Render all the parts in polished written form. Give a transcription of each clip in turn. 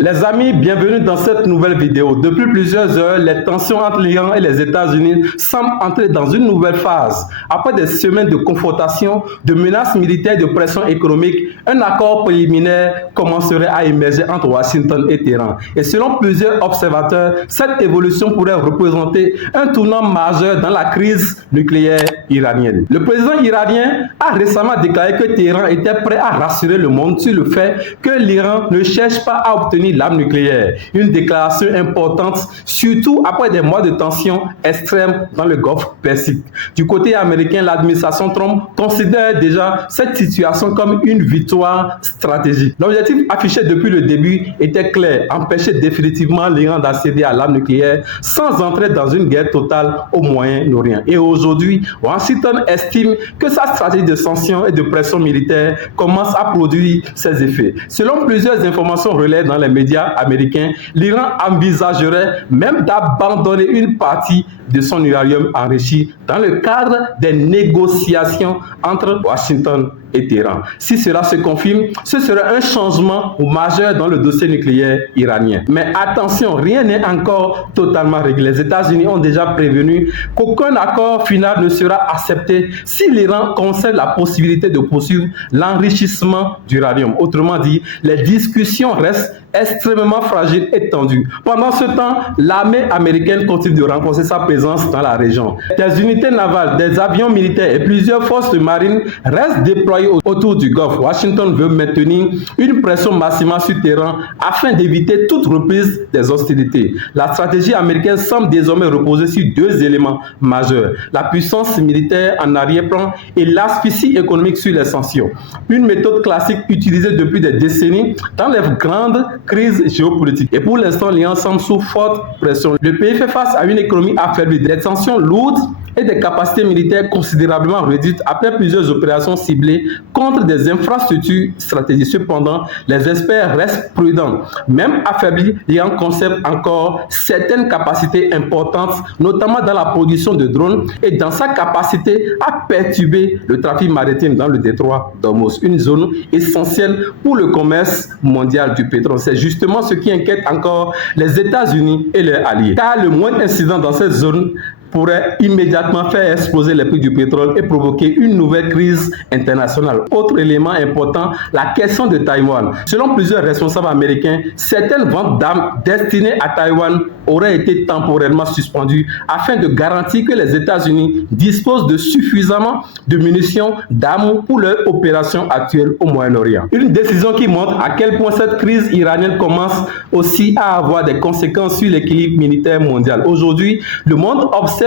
Les amis, bienvenue dans cette nouvelle vidéo. Depuis plusieurs heures, les tensions entre l'Iran et les États-Unis semblent entrer dans une nouvelle phase. Après des semaines de confrontation, de menaces militaires et de pression économique, un accord préliminaire commencerait à émerger entre Washington et Téhéran. Et selon plusieurs observateurs, cette évolution pourrait représenter un tournant majeur dans la crise nucléaire iranienne. Le président iranien a récemment déclaré que Téhéran était prêt à rassurer le monde sur le fait que l'Iran ne cherche pas à obtenir l'arme nucléaire. Une déclaration importante, surtout après des mois de tensions extrêmes dans le Golfe Persique. Du côté américain, l'administration Trump considère déjà cette situation comme une victoire stratégique. L'objectif affiché depuis le début était clair, empêcher définitivement l'Iran d'accéder à l'arme nucléaire sans entrer dans une guerre totale au Moyen-Orient. Et aujourd'hui, Washington estime que sa stratégie de sanctions et de pression militaire commence à produire ses effets. Selon plusieurs informations relais dans les médias américains, l'Iran envisagerait même d'abandonner une partie de son uranium enrichi dans le cadre des négociations entre Washington et Téhéran. Si cela se confirme, ce serait un changement majeur dans le dossier nucléaire iranien. Mais attention, rien n'est encore totalement réglé. Les États-Unis ont déjà prévenu qu'aucun accord final ne sera accepté si l'Iran conserve la possibilité de poursuivre l'enrichissement d'uranium. Autrement dit, les discussions restent extrêmement fragiles et tendues. Pendant ce temps, l'armée américaine continue de renforcer sa présence dans la région. Des unités navales, des avions militaires et plusieurs forces de marine restent déployées autour du Golfe. Washington veut maintenir une pression massive sur Téhéran afin d'éviter toute reprise des hostilités. La stratégie américaine semble désormais reposer sur deux éléments majeurs: la puissance militaire en arrière-plan et l'asphyxie économique sur les sanctions. Une méthode classique utilisée depuis des décennies dans les grandes crises géopolitiques. Et pour l'instant, l'Iran semble sous forte pression. Le pays fait face à une économie affaiblie, des tensions lourdes et des capacités militaires considérablement réduites après plusieurs opérations ciblées contre des infrastructures stratégiques. Cependant, les experts restent prudents. Même affaibli, l'Iran conserve encore certaines capacités importantes, notamment dans la production de drones et dans sa capacité à perturber le trafic maritime dans le détroit d'Ormuz, une zone essentielle pour le commerce mondial du pétrole. C'est justement ce qui inquiète encore les États-Unis et leurs alliés. Car le moindre incident dans cette zone pourrait immédiatement faire exploser les prix du pétrole et provoquer une nouvelle crise internationale. Autre élément important, la question de Taïwan. Selon plusieurs responsables américains, certaines ventes d'armes destinées à Taïwan auraient été temporairement suspendues afin de garantir que les États-Unis disposent de suffisamment de munitions, d'armes pour leur opération actuelle au Moyen-Orient. Une décision qui montre à quel point cette crise iranienne commence aussi à avoir des conséquences sur l'équilibre militaire mondial. Aujourd'hui, le monde observe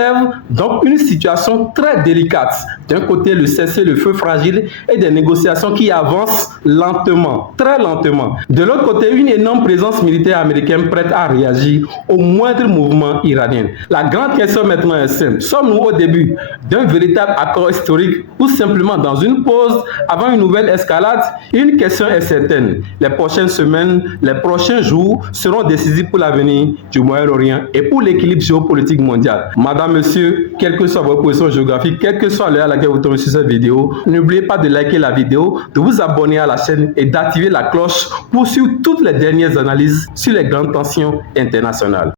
donc une situation très délicate. D'un côté, le cessez-le-feu fragile et des négociations qui avancent lentement, très lentement. De l'autre côté, une énorme présence militaire américaine prête à réagir au moindre mouvement iranien. La grande question maintenant est simple. Sommes-nous au début d'un véritable accord historique ou simplement dans une pause avant une nouvelle escalade? Une question est certaine. Les prochaines semaines, les prochains jours seront décisifs pour l'avenir du Moyen-Orient et pour l'équilibre géopolitique mondial. Madame, monsieur, quelle que soit votre position géographique, quelle que soit l'heure à laquelle vous tombez sur cette vidéo, n'oubliez pas de liker la vidéo, de vous abonner à la chaîne et d'activer la cloche pour suivre toutes les dernières analyses sur les grandes tensions internationales.